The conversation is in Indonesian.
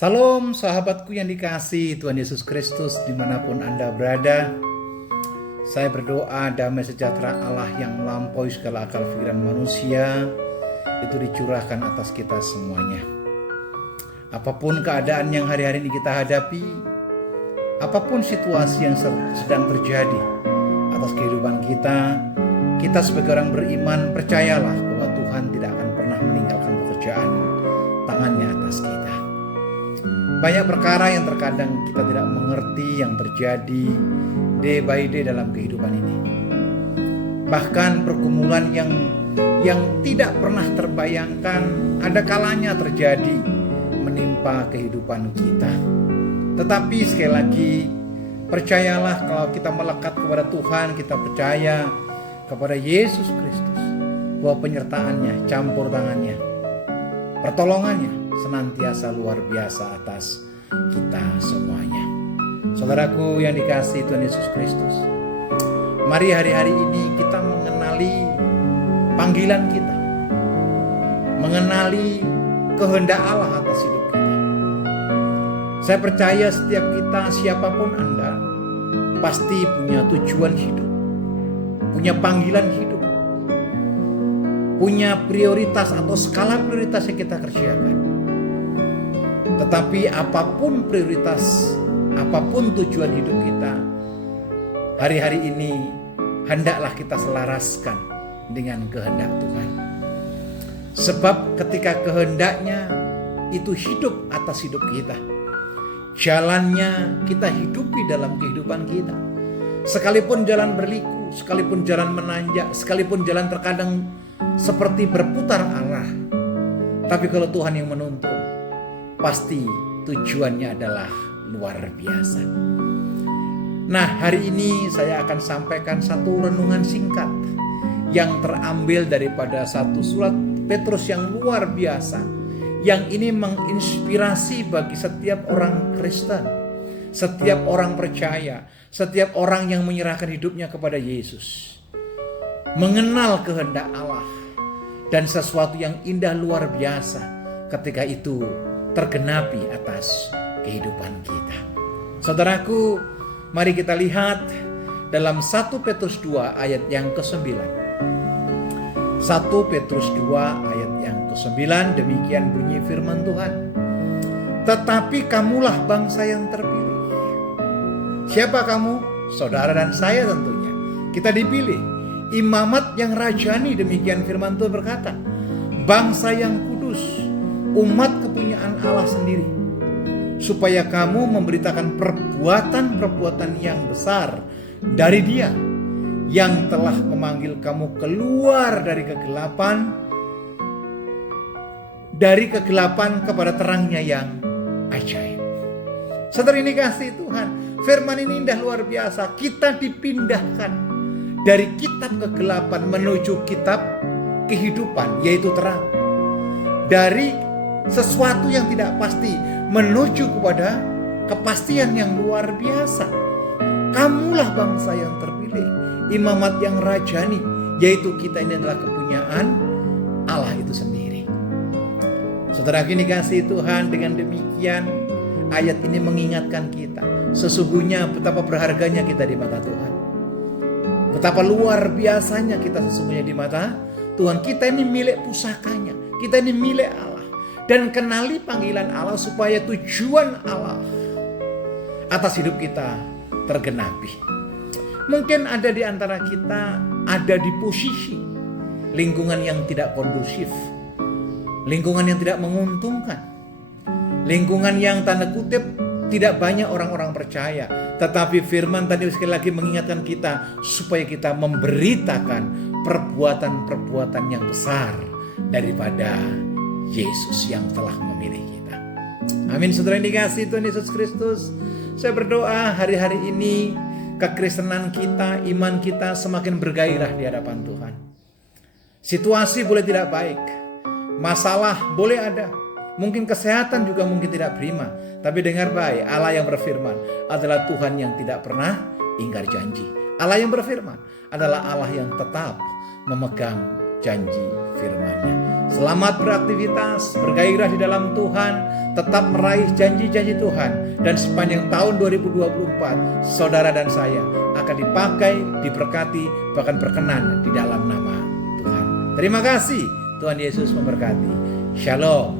Salam sahabatku yang dikasihi Tuhan Yesus Kristus dimanapun Anda berada. Saya berdoa damai sejahtera Allah yang melampaui segala akal pikiran manusia itu dicurahkan atas kita semuanya. Apapun keadaan yang hari-hari ini kita hadapi, apapun situasi yang sedang terjadi atas kehidupan kita sebagai orang beriman percayalah bahwa Tuhan tidak akan pernah meninggalkan pekerjaan tangannya atas kita. Banyak perkara yang terkadang kita tidak mengerti yang terjadi day by day dalam kehidupan ini. Bahkan pergumulan yang tidak pernah terbayangkan ada kalanya terjadi menimpa kehidupan kita. Tetapi sekali lagi percayalah kalau kita melekat kepada Tuhan, kita percaya kepada Yesus Kristus bahwa penyertaannya, campur tangannya, pertolongannya senantiasa luar biasa atas kita semuanya. Saudaraku yang dikasihi Tuhan Yesus Kristus, mari hari-hari ini kita mengenali panggilan kita, mengenali kehendak Allah atas hidup kita. Saya percaya setiap kita, siapapun Anda, pasti punya tujuan hidup, punya panggilan hidup, punya prioritas atau skala prioritas yang kita kerjakan. Tetapi apapun prioritas, apapun tujuan hidup kita, hari-hari ini hendaklah kita selaraskan dengan kehendak Tuhan. Sebab ketika kehendaknya itu hidup atas hidup kita, jalannya kita hidupi dalam kehidupan kita. Sekalipun jalan berliku, sekalipun jalan menanjak, sekalipun jalan terkadang seperti berputar arah, tapi kalau Tuhan yang menuntun, pasti tujuannya adalah luar biasa. Nah, hari ini saya akan sampaikan satu renungan singkat yang terambil daripada satu surat Petrus yang luar biasa, yang ini menginspirasi bagi setiap orang Kristen, setiap orang percaya, setiap orang yang menyerahkan hidupnya kepada Yesus. Mengenal kehendak Allah dan sesuatu yang indah luar biasa ketika itu tergenapi atas kehidupan kita. Saudaraku, mari kita lihat dalam 1 Petrus 2 ayat yang ke-9. 1 Petrus 2 ayat yang ke-9, demikian bunyi firman Tuhan. Tetapi kamulah bangsa yang terpilih. Siapa kamu? Saudara dan saya tentunya. Kita dipilih. Imamat yang rajani, demikian firman Tuhan berkata. Bangsa yang kudus, umat kepunyaan Allah sendiri, supaya kamu memberitakan perbuatan-perbuatan yang besar dari Dia yang telah memanggil kamu keluar dari kegelapan kepada terangnya yang ajaib. Saudara ini kasih Tuhan, firman ini indah luar biasa. Kita dipindahkan dari kitab kegelapan menuju kitab kehidupan, yaitu terang. Dari sesuatu yang tidak pasti menuju kepada kepastian yang luar biasa. Kamulah bangsa yang terpilih, imamat yang rajani, yaitu kita ini adalah kepunyaan Allah itu sendiri. Saudara ini kasih Tuhan, dengan demikian ayat ini mengingatkan kita sesungguhnya betapa berharganya kita di mata Tuhan. Betapa luar biasanya kita sesungguhnya di mata Tuhan. Kita ini milik pusakanya, kita ini milik Allah. Dan kenali panggilan Allah supaya tujuan Allah atas hidup kita tergenapi. Mungkin ada di antara kita ada di posisi lingkungan yang tidak kondusif, lingkungan yang tidak menguntungkan, lingkungan yang tanda kutip tidak banyak orang-orang percaya. Tetapi firman tadi sekali lagi mengingatkan kita supaya kita memberitakan perbuatan-perbuatan yang besar daripada Yesus yang telah memilih kita. Amin. Saudara yang dikasihi Tuhan Yesus Kristus, saya berdoa hari-hari ini kekristenan kita, iman kita semakin bergairah di hadapan Tuhan. Situasi boleh tidak baik, masalah boleh ada, mungkin kesehatan juga mungkin tidak prima. Tapi dengar baik, Allah yang berfirman adalah Tuhan yang tidak pernah ingkar janji. Allah yang berfirman adalah Allah yang tetap memegang janji firman-Nya. Selamat beraktivitas, bergairah di dalam Tuhan, tetap meraih janji-janji Tuhan. Dan sepanjang tahun 2024, saudara dan saya akan dipakai, diberkati, bahkan berkenan di dalam nama Tuhan. Terima kasih, Tuhan Yesus memberkati. Shalom.